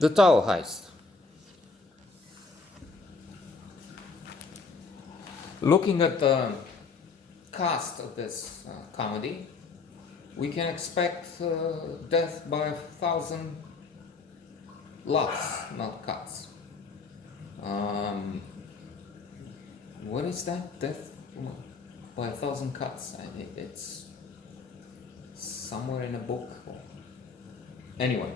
The Tower Heist. Looking at the cast of this comedy, we can expect death by 1,000 laughs, not cuts. What is that? Death by 1,000 cuts? It's somewhere in a book. Anyway,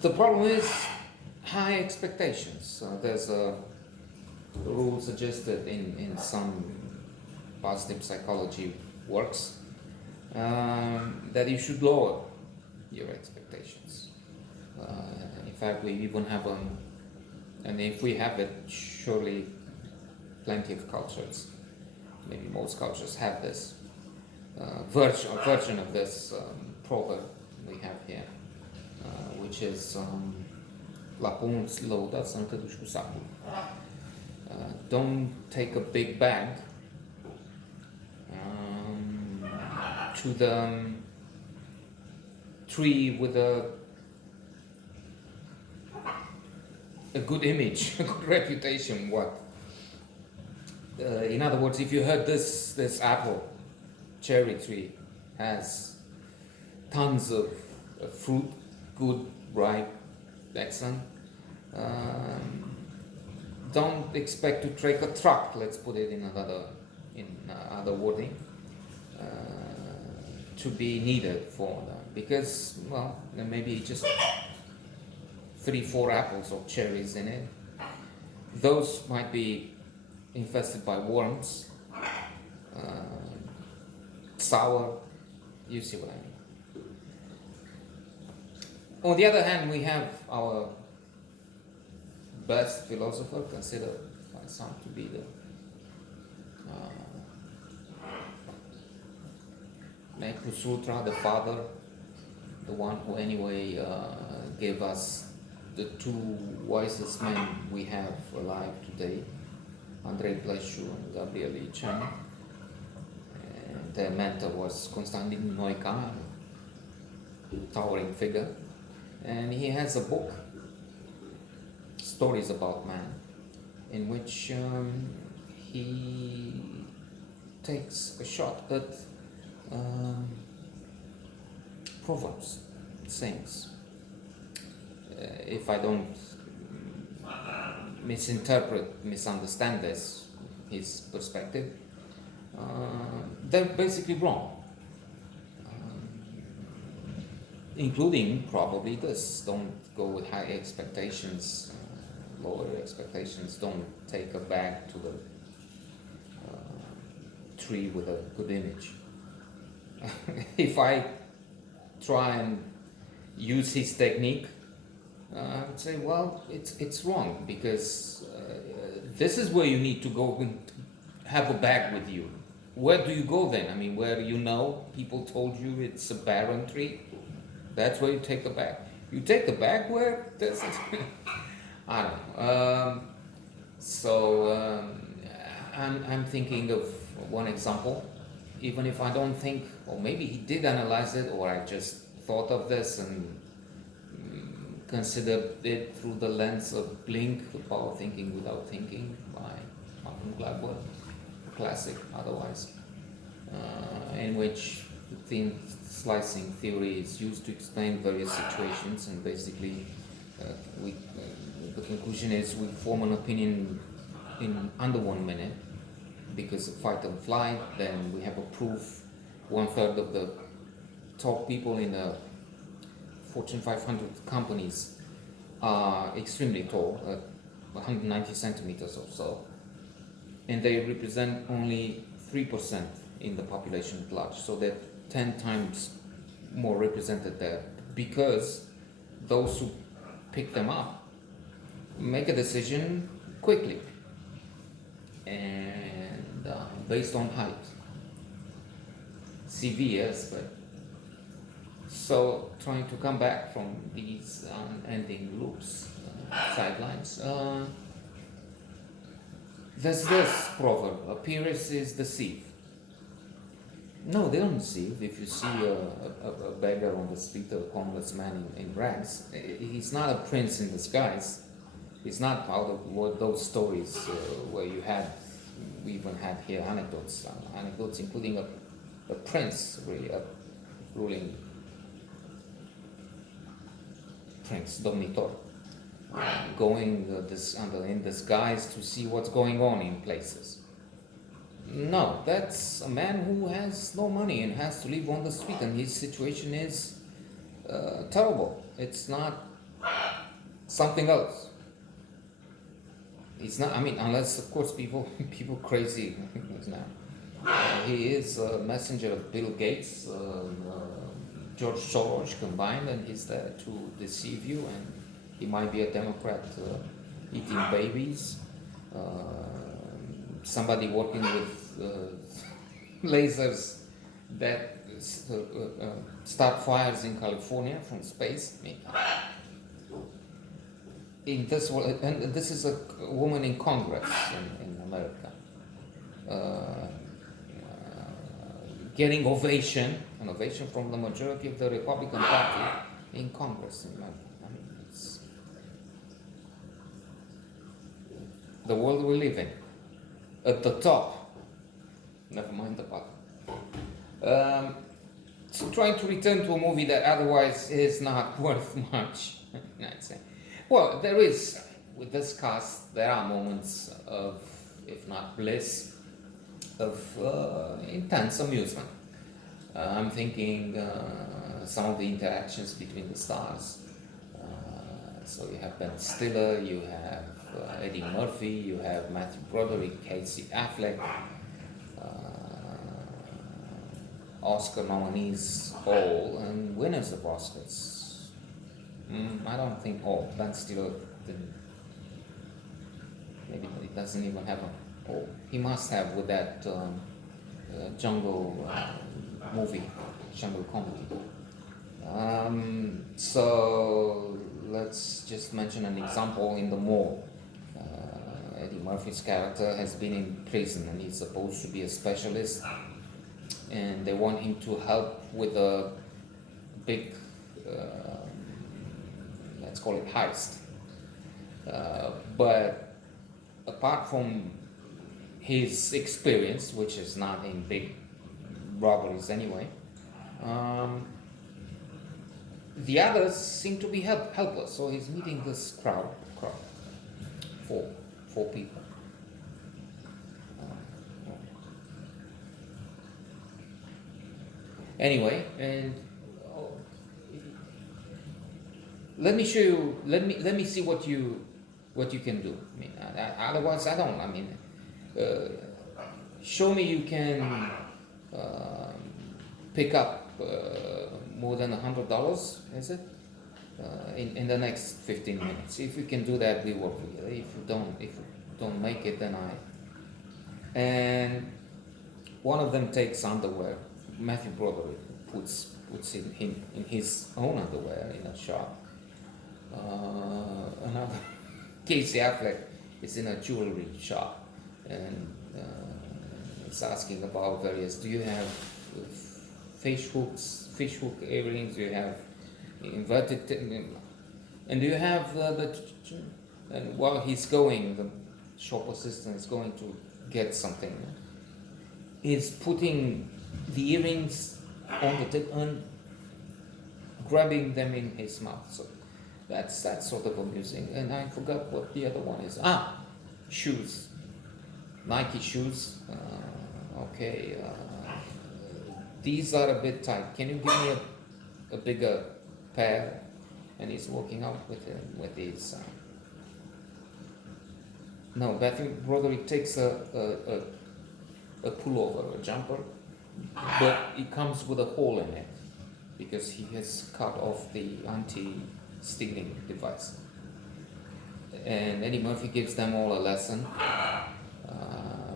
the problem is high expectations. There's a rule suggested in some positive psychology works that you should lower your expectations. In fact, we even have and if we have it, surely plenty of cultures, maybe most cultures have this version of this proverb we have here, which is la punți lăuda să nu te duci cu sacul. Don't take a big bag to the tree with a good image, a good reputation. What? In other words, if you heard this apple cherry tree has tons of fruit, good, ripe, excellent. Don't expect to take a truck. Let's put it in other wording, to be needed for that, because there may be just 3-4 apples or cherries in it. Those might be infested by worms, sour. You see what I mean. On the other hand, we have our best philosopher, considered by some to be the Sutra, the father, the one who anyway gave us the two wisest men we have alive today, Andrei Pleșu and Gabriel Chen. And their mentor was Constantin Noica, a towering figure. And he has a book, Stories About Man, in which he takes a shot at proverbs, sayings. If I don't misunderstand his perspective, they're basically wrong. Including probably this: don't go with high expectations, lower expectations. Don't take a bag to the tree with a good image. If I try and use his technique, I would say, well, it's wrong, because this is where you need to go and have a bag with you. Where do you go then? I mean, where people told you it's a barren tree. That's where you take the bag. You take the bag where there's I don't know. I'm thinking of one example, even if I don't think, or maybe he did analyze it, or I just thought of this and considered it through the lens of Blink, The Power of Thinking Without Thinking by Malcolm Gladwell, a classic otherwise, in which thin slicing theory is used to explain various situations, and basically the conclusion is we form an opinion in under 1 minute, because of fight and flight. Then we have a proof. 1/3 of the top people in the Fortune 500 companies are extremely tall, 190 centimeters or so, and they represent only 3% in the population at large. So they're 10 times more represented there, because those who pick them up make a decision quickly and based on height. CV, yes, but so trying to come back from these unending loops, sidelines. There's this proverb: appearances deceive. No, they don't deceive. If you see a beggar on the street, a homeless man in rags, he's not a prince in disguise. He's not out of those stories where we even had here anecdotes including a prince, really, a ruling prince, dominator, going in disguise to see what's going on in places. No, that's a man who has no money and has to live on the street, and his situation is terrible. It's not something else. It's not. I mean, unless of course people crazy now. He is a messenger of Bill Gates, George Soros combined, and he's there to deceive you. And he might be a Democrat eating babies. Somebody working with lasers that start fires in California from space. I mean, in this world, and this is a woman in Congress in America, getting an ovation from the majority of the Republican Party in Congress in America. I mean, it's the world we live in. At the top, never mind the bottom. So trying to return to a movie that otherwise is not worth much, I'd say. Well, there is, with this cast, there are moments of, if not bliss, of intense amusement. I'm thinking some of the interactions between the stars. So you have Ben Stiller, you have Eddie Murphy, you have Matthew Broderick, Casey Affleck, Oscar nominees all, and winners of Oscars. I don't think all. Ben Stiller didn't. Maybe he doesn't even have a. Oh, he must have with that jungle movie, jungle comedy. So let's just mention an example in the mall. Eddie Murphy's character has been in prison and he's supposed to be a specialist, and they want him to help with a big, let's call it heist. But apart from his experience, which is not in big robberies anyway, the others seem to be helpless. So he's meeting this crowd, four people. Anyway, and let me show you. Let me see what you can do. I mean, otherwise I don't. I mean, show me you can pick up more than $100. Is it? In the next 15 minutes. If you can do that, we work with you. If you don't make it, then and one of them takes underwear. Matthew Broderick puts in his own underwear in a shop. Another Casey Affleck is in a jewelry shop and it's asking about various. Do you have fish hook earrings? Do you have inverted? And do you have and while he's going, the shop assistant is going to get something. He's putting the earrings on the tip and grabbing them in his mouth. So that's sort of amusing. And I forgot what the other one is. Shoes. Nike shoes. Okay. These are a bit tight. Can you give me a bigger pair? And he's walking out with his. No, Matthew Broderick takes a pullover, a jumper, but it comes with a hole in it because he has cut off the anti-stealing device. And Eddie Murphy gives them all a lesson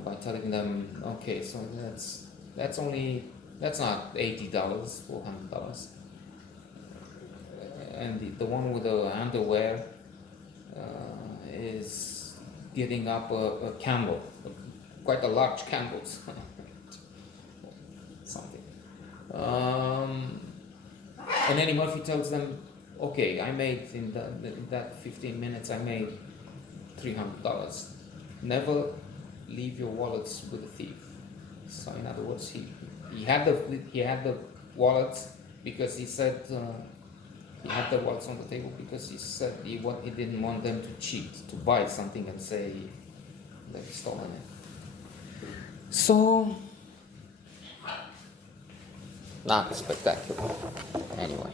by telling them, okay, so that's not $80 or $100. And the one with the underwear is getting up a candle, quite a large candle, something. Um, and Eddie Murphy tells them, okay, I made in that 15 minutes, I made $300. Never leave your wallets with a thief. So in other words, he had the wallets because he said he had the wallets on the table because he said he didn't want them to cheat, to buy something and say they've stolen it. So not spectacular. Anyway.